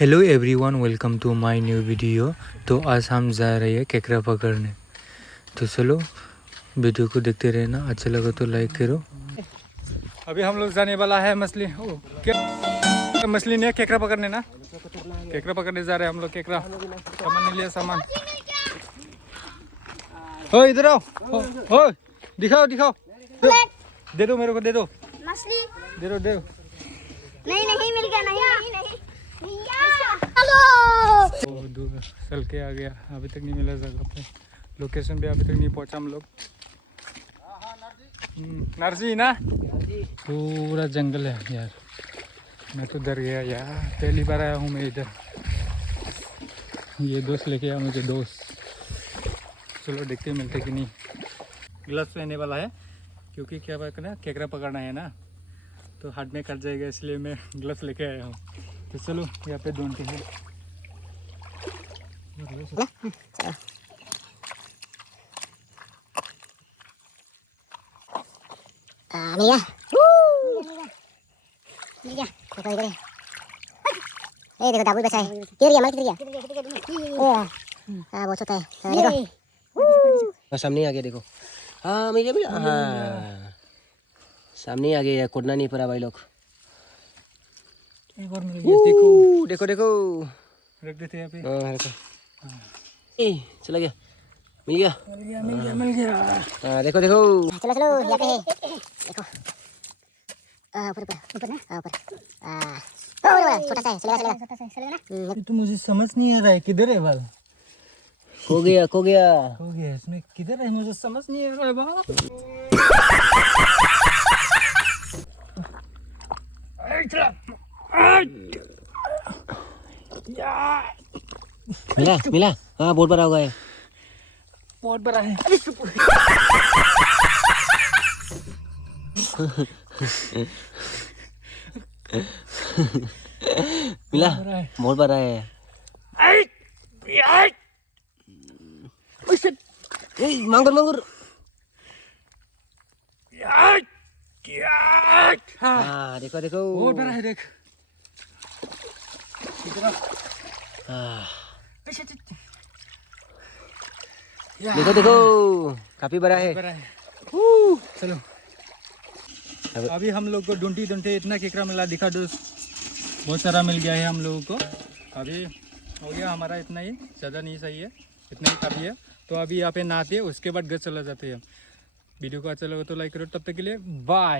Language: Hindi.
Hello everyone, welcome to my new video. तो आज हम जा रहे हैं केकड़ा पकड़ने। तो चलो वीडियो को देखते रहना, अच्छा लगा तो लाइक करो। अभी हम लोग जाने वाला है मछली मछली ने केकड़ा पकड़ने ना, केकड़ा पकड़ने जा रहे हैं हम लोग। केकड़ा सामान नहीं लिया, सामान। ओ इधर आओ, ओ दिखाओ दिखाओ, दे दो मेरे को, दे दो मछली। दे दो, दे दो। नहीं नहीं मिल गया, नहीं नहीं नहीं हेलो। दूर चल के आ गया, अभी तक नहीं मिला जगह पे। लोकेशन पे अभी तक नहीं पहुंचा हम लोग। नरसी ना, पूरा जंगल है यार। मैं तो डर गया यार, पहली बार आया हूँ मैं इधर। ये दोस्त लेके आया मुझे, दोस्त। चलो देखते मिलते कि नहीं। ग्लव्स पहनने वाला है क्योंकि क्या पकड़ना, केकड़ा पकड़ना है ना, तो हाथ में कट जाएगा, इसलिए मैं ग्लव्स लेके आया हूँ। तो चलो यहाँ पे ढूंढते हैं। मिल गया, मिल गया। देखो इधर है, ए देखो दाबू बचा है। किधर गया, किधर गया? हाँ बहुत छोटा है, देखो सामने आ गया, देखो। हाँ मिल गया, हाँ सामने आ गया, कोडना नहीं पड़ा भाई लोग। एक और मिल गया, देखो देखो देखो, रख देते हैं यहाँ पे। हाँ रखो। चला गया, मिल गया, मिल गया मिल गया मिल गया। हाँ देखो देखो। चलो चलो यहाँ पे है, देखो ऊपर ऊपर ऊपर ना, हाँ ऊपर। छोटा सा है, चलेगा छोटा सा है, चलेगा ना। तो मुझे समझ नहीं आ रहा है किधर है बाल। खो गया खो गया। हो गया, इसमें किधर है मुझे समझ नहीं आ रहा है बाल। मिला मिला, हाँ बहुत बड़ा होगा है। बहुत बड़ा है। मिला, बहुत बड़ा है। मांगुर मांगुर। हाँ देखो देखो, बहुत बड़ा है, देख। हाँ देखो देखो, काफी बड़ा है। बड़ा है। चलो अभी हम लोग को ढूंढते ढूंढते इतना केकड़ा मिला, दिखा दो। बहुत सारा मिल गया है हम लोगों को। अभी हो गया हमारा इतना ही, ज़्यादा नहीं सही है, इतना ही काफ़ी है। तो अभी यहाँ पे नहाते हैं, उसके बाद घर चला जाते हैं। वीडियो को अच्छा लगा तो लाइक करो, तब तक के लिए बाय।